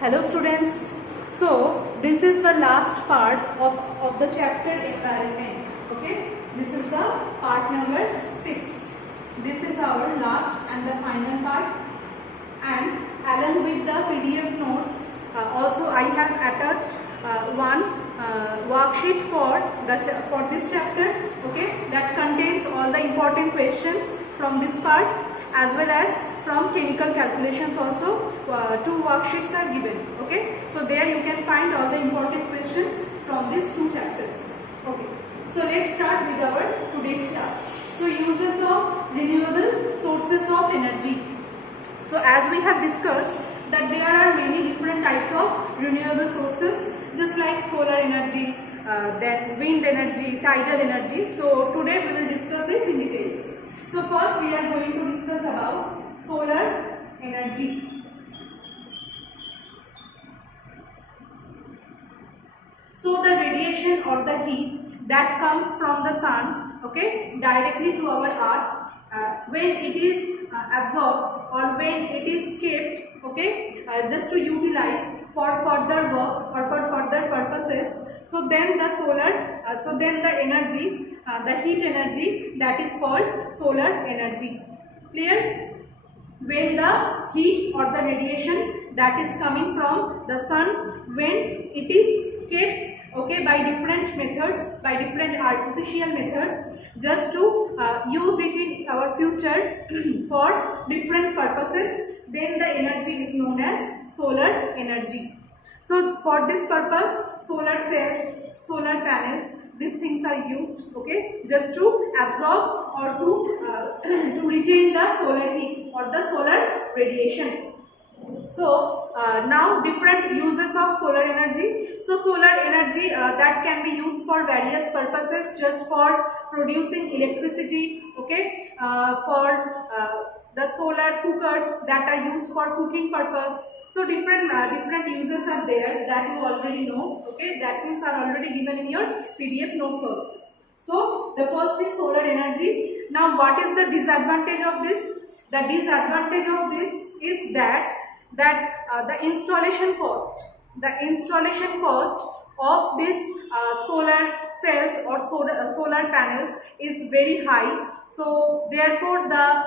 Hello students. So this is the last part of the chapter environment. Okay, this is the part number 6. This is our last and the final part, and along with the PDF notes also I have attached one worksheet for this chapter, okay, that contains all the important questions from this part as well as from chemical calculations also. Two worksheets are given, okay, so there you can find all the important questions from these two chapters. Okay, so let's start with our today's class. So uses of renewable sources of energy. So as we have discussed that there are many different types of renewable sources, just like solar energy, then wind energy, tidal energy. So today we will discuss it in details. So first we are going to discuss about solar energy. So the radiation or the heat that comes from the sun, okay, directly to our earth, when it is absorbed or when it is kept, okay, just to utilize for further work or for further purposes, so then the energy, the heat energy, that is called solar energy. Clear? When the heat or the radiation that is coming from the sun, when it is kept, okay, by different methods, by different artificial methods, just to use it in our future for different purposes, then the energy is known as solar energy. So for this purpose, solar cells, solar panels, these things are used, okay, just to absorb or to retain the solar heat or the solar radiation. So now different uses of solar energy. So solar energy that can be used for various purposes, just for producing electricity, okay, for the solar cookers that are used for cooking purpose. So different uses are there that you already know, okay, that things are already given in your PDF notes also. So the first is solar energy. Now what is the disadvantage of this? The disadvantage of this is that the installation cost of this solar cells or solar panels is very high. So therefore the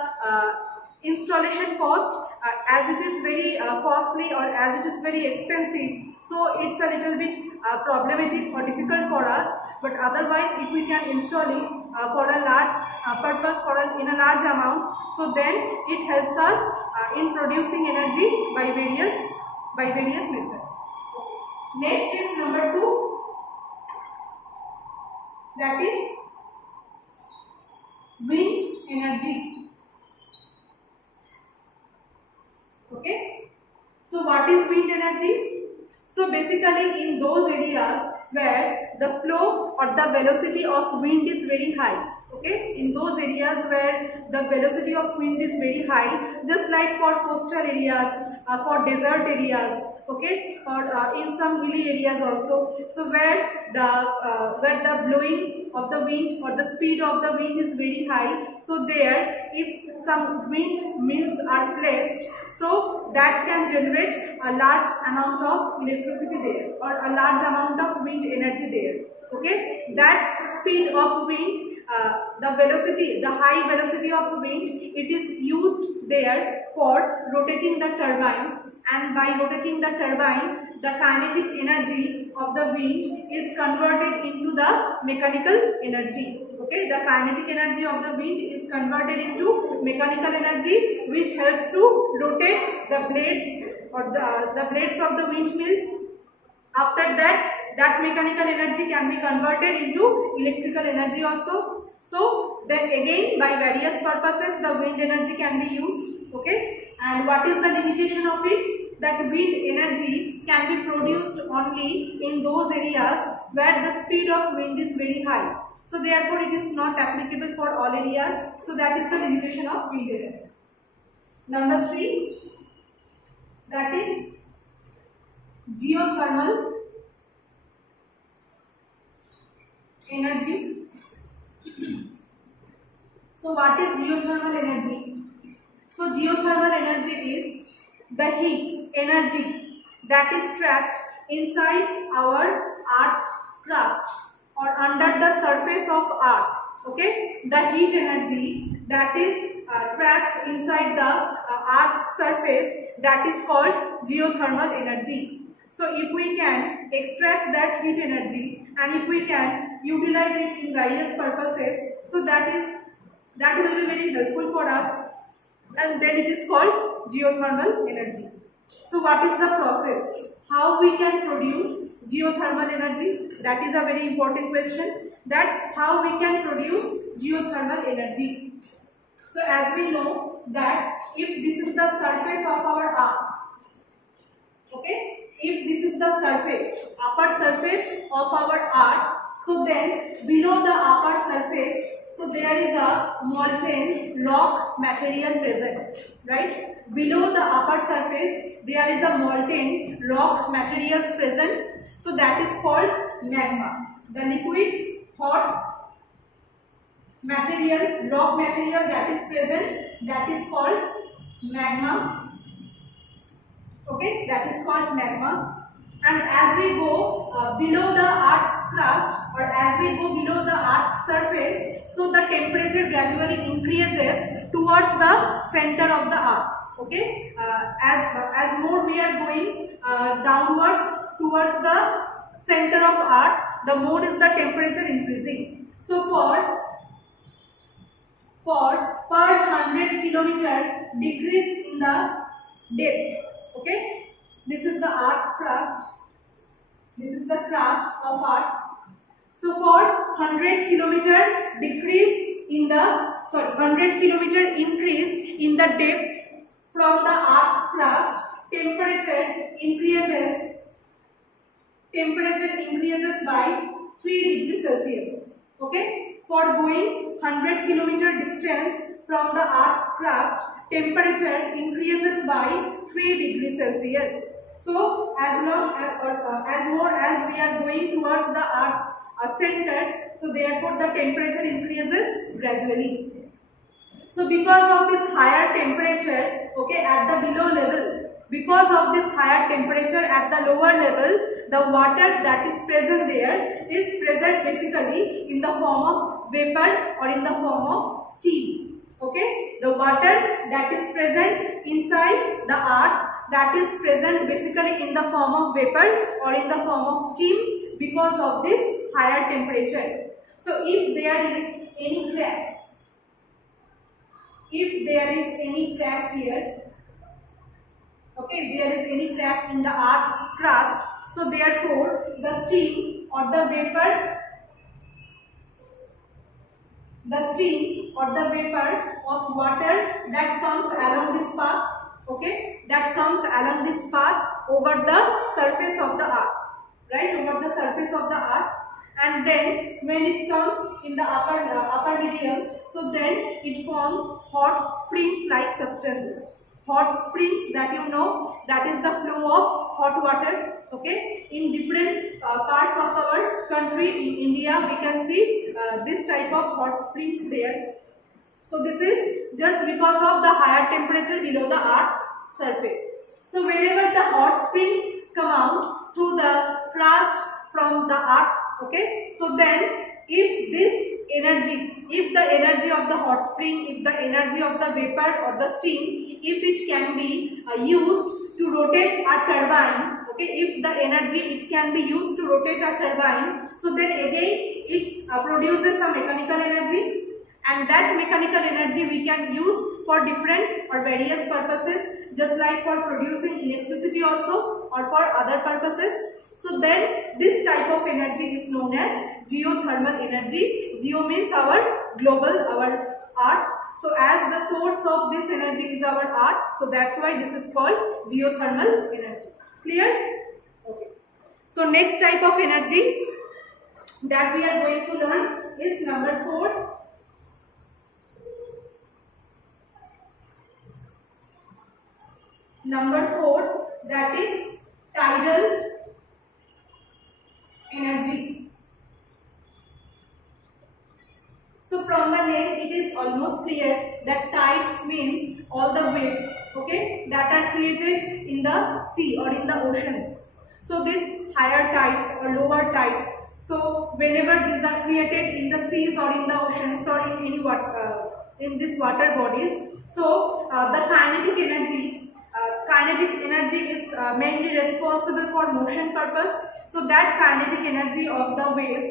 installation cost, as it is very costly or as it is very expensive, so it's a little bit problematic or difficult for us. But otherwise, if we can install it for a large purpose, in a large amount, so then it helps us in producing energy by various methods. Next is number 2, that is wind energy. Okay, so what is wind energy? So basically in those areas where the flow or the velocity of wind is very high, okay, in those areas where the velocity of wind is very high, just like for coastal areas, for desert areas, okay, or in some hilly areas also, so where the blowing of the wind or the speed of the wind is very high, so there if some wind mills are placed, so that can generate a large amount of electricity there or a large amount of wind energy there, okay. That speed of wind, the high velocity of wind, it is used there for rotating the turbines, and by rotating the turbine, the kinetic energy of the wind is converted into the mechanical energy, okay. The kinetic energy of the wind is converted into mechanical energy, which helps to rotate the blades or the blades of the windmill. After that mechanical energy can be converted into electrical energy also. So then again by various purposes the wind energy can be used, okay. And what is the limitation of it? That wind energy can be produced only in those areas where the speed of wind is very high. So therefore it is not applicable for all areas. So that is the limitation of wind energy. Number 3, that is geothermal energy. So what is geothermal energy? So geothermal energy is the heat energy that is trapped inside our Earth's crust or under the surface of Earth. Okay, the heat energy that is trapped inside the Earth's surface, that is called geothermal energy. So if we can extract that heat energy and if we can utilize it in various purposes, so that will be very helpful for us, and then it is called geothermal energy. So what is the process? How we can produce geothermal energy? That is a very important question, that how we can produce geothermal energy. So as we know that if this is the surface of our Earth, okay, if this is the surface, upper surface of our Earth, so then below the upper surface, so there is a molten rock material present, right? Below the upper surface, there is a molten rock materials present, so that is called magma. The liquid hot material, rock material that is present, that is called magma. Okay, that is called magma. And as we go below the Earth's crust, or as we go below the Earth's surface, so the temperature gradually increases towards the center of the Earth. Okay, as more we are going downwards towards the center of Earth, the more is the temperature increasing. So for per 100 kilometer decrease in the depth. Okay, this is the Earth's crust. This is the crust of Earth. So for 100 kilometer decrease in the 100 kilometer increase in the depth from the Earth's crust, temperature increases by 3 degrees Celsius. Okay, for going 100 kilometer distance from the Earth's crust, temperature increases by 3 degrees Celsius. So as more as we are going towards the Earth's center, so therefore the temperature increases gradually. So because of this higher temperature, okay, at the below level, because of this higher temperature at the lower level, the water that is present there is present basically in the form of vapor or in the form of steam. Okay, the water that is present inside the Earth, that is present basically in the form of vapor or in the form of steam because of this higher temperature. So if there is any crack, here, okay, if there is any crack in the Earth's crust, so therefore the steam or the vapor of water that comes along this path, okay, that comes along this path over the surface of the Earth, right, over the surface of the Earth, and then when it comes in the upper medium, so then it forms hot springs like substances. Hot springs, that you know, that is the flow of hot water. Okay, in different parts of our country, in India, we can see this type of hot springs there. So this is just because of the higher temperature below the Earth's surface. So whenever the hot springs come out through the crust from the Earth, okay, so then if the energy of the hot spring, if the energy of the vapor or the steam, if it can be used to rotate a turbine, okay, if the energy it can be used to rotate a turbine, so then again it produces a mechanical energy, and that mechanical energy we can use for different or various purposes, just like for producing electricity also or for other purposes. So then this type of energy is known as geothermal energy. Geo means our global, our Earth. So as the source of this energy is our Earth, so that's why this is called geothermal energy. Clear? Okay. So next type of energy that we are going to learn is number 4. Number 4, that is tidal energy. So from the name it is almost clear that tides means all the waves, okay, that are created in the sea or in the oceans. So these higher tides or lower tides, so whenever these are created in the seas or in the oceans or in any in these water bodies, so the kinetic energy is mainly responsible for motion purpose. So that kinetic energy of the waves,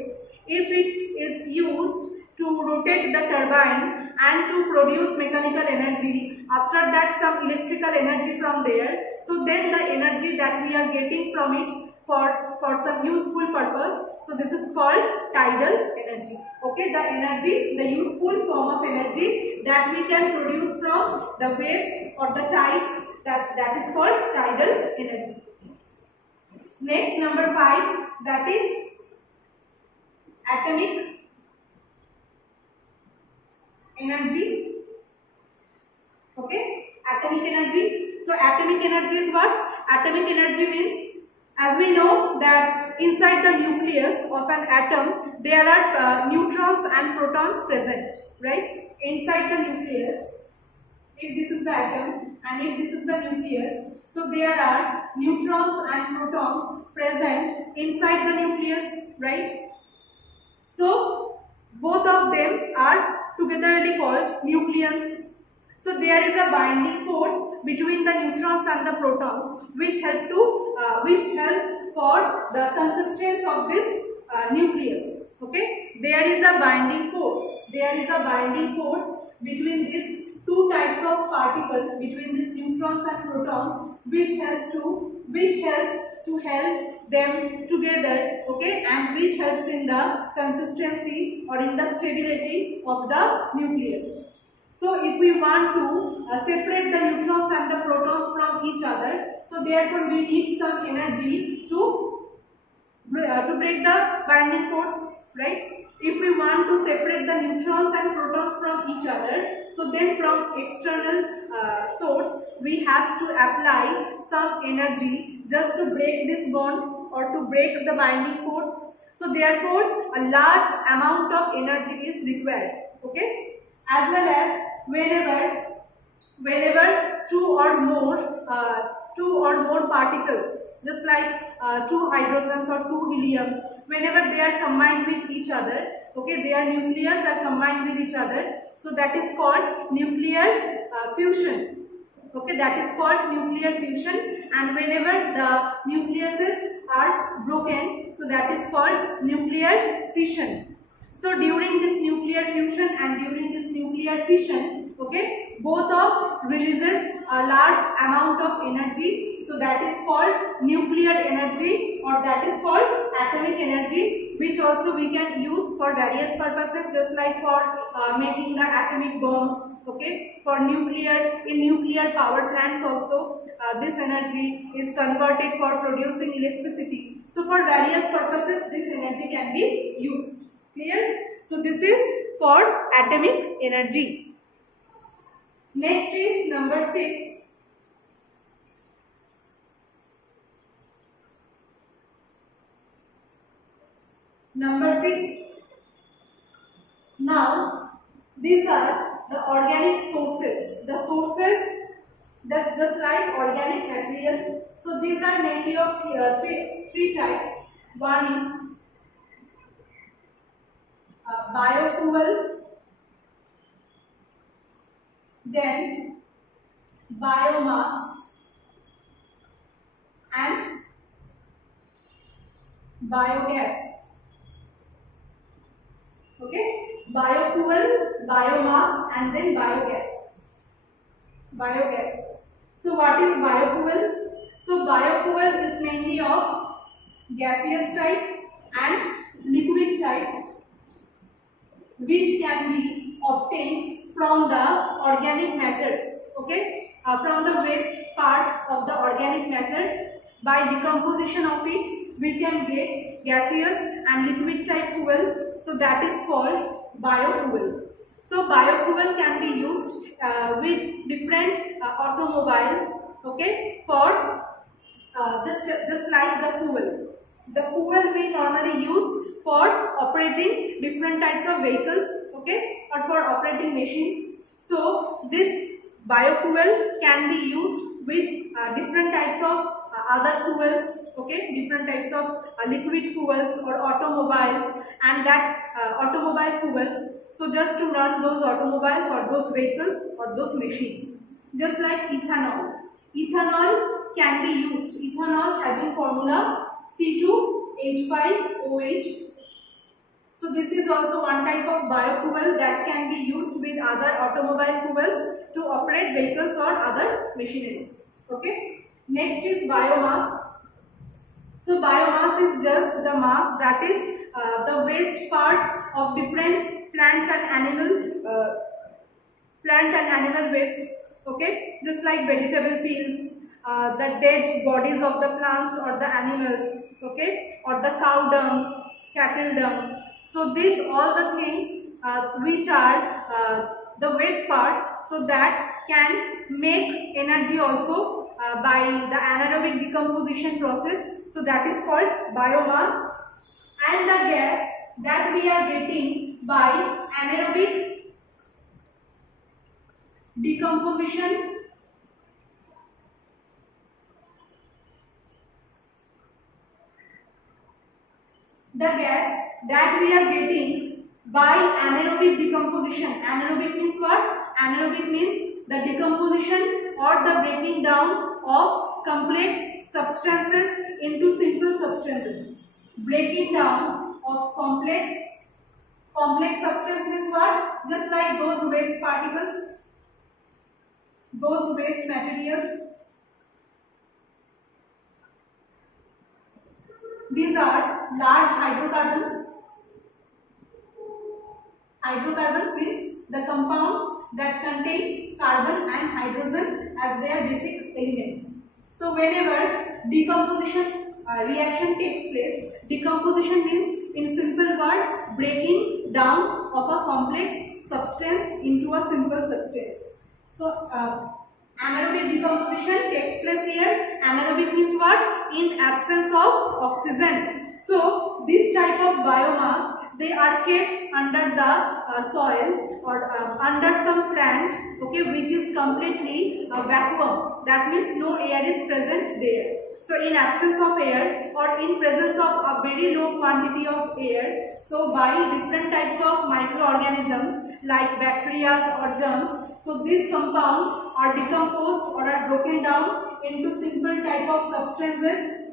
if it is used to rotate the turbine and to produce mechanical energy, after that some electrical energy from there, so then the energy that we are getting from it for some useful purpose, so this is called tidal energy. Okay, the energy, the useful form of energy that we can produce from the waves or the tides, that is called tidal energy. Next, number 5, that is atomic energy. Okay, atomic energy. So atomic energy is what? Atomic energy means, as we know that inside the nucleus of an atom there are neutrons and protons present, right? Inside the nucleus, if this is the atom and if this is the nucleus, so there are neutrons and protons present inside the nucleus, right? So both of them are togetherly called nucleons. So there is a binding force between the neutrons and the protons, which help for the consistence of this nucleus. Okay, there is a binding force. There is a binding force between these two types of particles, between these neutrons and protons, which helps to help them together. Okay, and which helps in the consistency or in the stability of the nucleus. So if we want to separate the neutrons and the protons from each other, so therefore we need some energy to break the binding force, right? If we want to separate the neutrons and protons from each other, so then from external source we have to apply some energy just to break this bond or to break the binding force. So therefore a large amount of energy is required. Okay, as well as whenever two or more particles, just like two hydrogens or two heliums, whenever they are combined with each other, okay, their nucleus are combined with each other, so that is called nuclear fusion. Okay, that is called nuclear fusion, and whenever the nucleuses are broken, so that is called nuclear fission. So during this nuclear fusion and during this nuclear fission, okay, both of releases a large amount of energy, so that is called nuclear energy, or that is called atomic energy, which also we can use for various purposes, just like for making the atomic bombs. Okay, for nuclear power plants also this energy is converted for producing electricity. So for various purposes this energy can be used. Clear? So this is for atomic energy. Next is number 6. Number 6. Now these are the organic sources. The sources, that's just like organic material. So these are mainly of three types. One is biofuel, then biomass and biogas. Okay, biofuel, biomass and then biogas. So what is biofuel? So biofuel is mainly of gaseous type and liquid type, which can be obtained from the organic matters. Okay, from the waste part of the organic matter. By decomposition of it, we can get gaseous and liquid type fuel. So that is called biofuel. So biofuel can be used with different automobiles. Okay, for just like the fuel. The fuel we normally use for operating different types of vehicles, okay, or for operating machines. So this biofuel can be used with different types of other fuels, okay, different types of liquid fuels or automobiles, and that automobile fuels, so just to run those automobiles or those vehicles or those machines. Just like ethanol. Ethanol can be used, ethanol having formula C2H5OH. So this is also one type of biofuel that can be used with other automobile fuels to operate vehicles or other machineries. Okay. Next is biomass. So biomass is just the mass, that is the waste part of different plant and animal wastes. Okay. Just like vegetable peels, the dead bodies of the plants or the animals. Okay. Or the cow dung, cattle dung. So these all the things which are the waste part, so that can make energy also by the anaerobic decomposition process. So that is called biomass. And the gas that we are getting by anaerobic decomposition, the gas that we are getting by anaerobic decomposition. Anaerobic means what? Anaerobic means the decomposition or the breaking down of complex substances into simple substances. Breaking down of complex substance means what? Just like those waste particles, those waste materials. These are large hydrocarbons. Hydrocarbons means the compounds that contain carbon and hydrogen as their basic element. So whenever decomposition reaction takes place, decomposition means, in simple word, breaking down of a complex substance into a simple substance. So anaerobic decomposition takes place here. Anaerobic means what? In absence of oxygen. So this type of biomass, they are kept under the soil or under some plant, okay, which is completely vacuum. That means no air is present there. So in absence of air or in presence of a very low quantity of air, so by different types of microorganisms like bacteria or germs, so these compounds are decomposed or are broken down into simple type of substances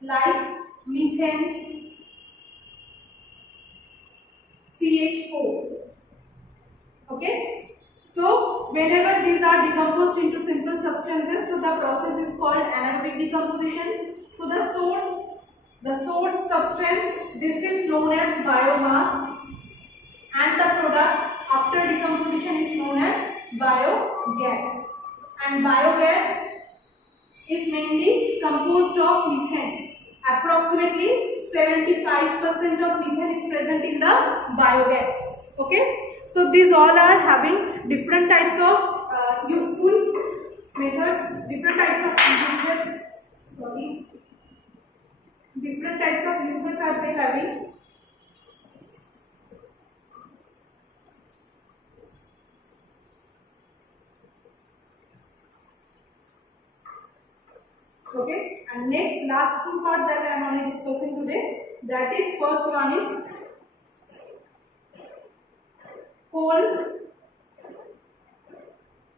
like methane, CH4. Okay. So whenever these are decomposed into simple substances, so the process is called anaerobic decomposition. So the source substance, this is known as biomass, and the product after decomposition is known as biogas. And biogas is mainly composed of methane. Approximately 75% of methane is present in the biogas. Okay. So these all are having different types of useful methods, different types of uses. Sorry. Different types of uses are they having. Okay, and next last two parts that I am only discussing today, that is first one is coal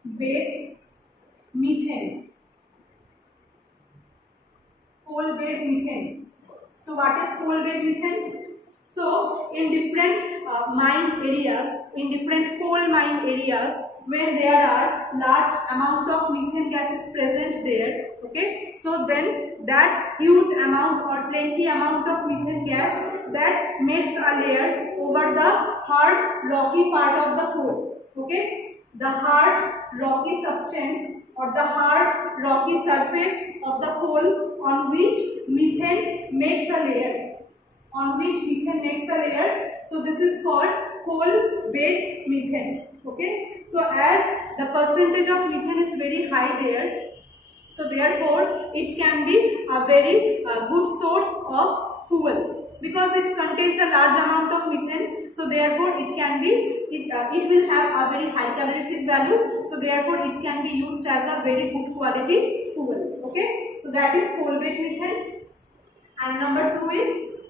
bed methane. Coal bed methane. So what is coal bed methane? So in different mine areas, in different coal mine areas, when there are large amount of methane gas is present there, okay, so then that huge amount or plenty amount of methane gas that makes a layer over the hard rocky part of the coal, okay, the hard rocky substance or the hard rocky surface of the coal on which methane makes a layer. So this is called coal bed methane. Okay. So as the percentage of methane is very high there, so therefore it can be a very good source of fuel. because it contains a large amount of methane, so therefore it can be, it will have a very high calorific value, so therefore it can be used as a very good quality fuel. Okay, so that is coal-based methane. And number 2 is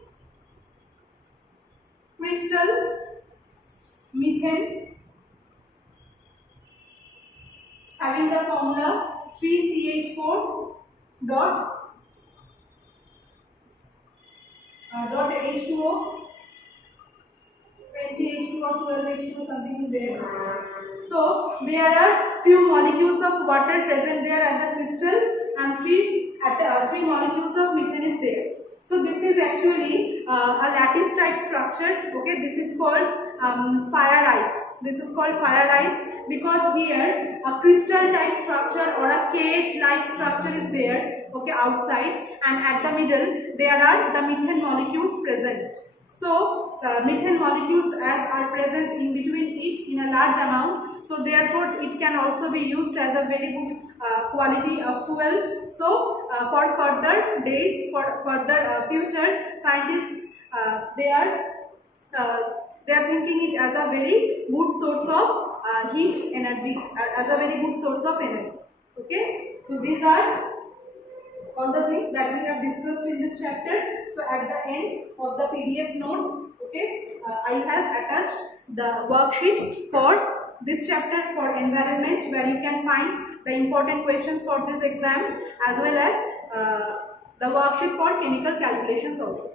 crystal methane, having the formula 3CH4 dot H2O, 20H2 or 12H2, something is there. So there are few molecules of water present there as a crystal, and three molecules of methane is there. So this is actually a lattice type structure. Okay, this is called fire ice. This is called fire ice because here a crystal type structure or a cage like structure is there, okay, outside, and at the middle there are the methane molecules present. So methane molecules as are present in between it in a large amount, so therefore it can also be used as a very good quality of fuel. So for further days, for further future, scientists they are thinking it as a very good source of heat energy, as a very good source of energy. Okay, so these are all the things that we have discussed in this chapter. So at the end of the PDF notes, okay, I have attached the worksheet for this chapter for environment, where you can find the important questions for this exam, as well as the worksheet for chemical calculations also.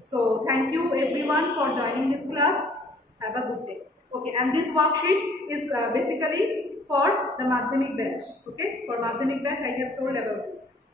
So thank you everyone for joining this class. Have a good day. Okay, and this worksheet is basically for the Madhyamik batch. Okay, for Madhyamik batch I have told about this.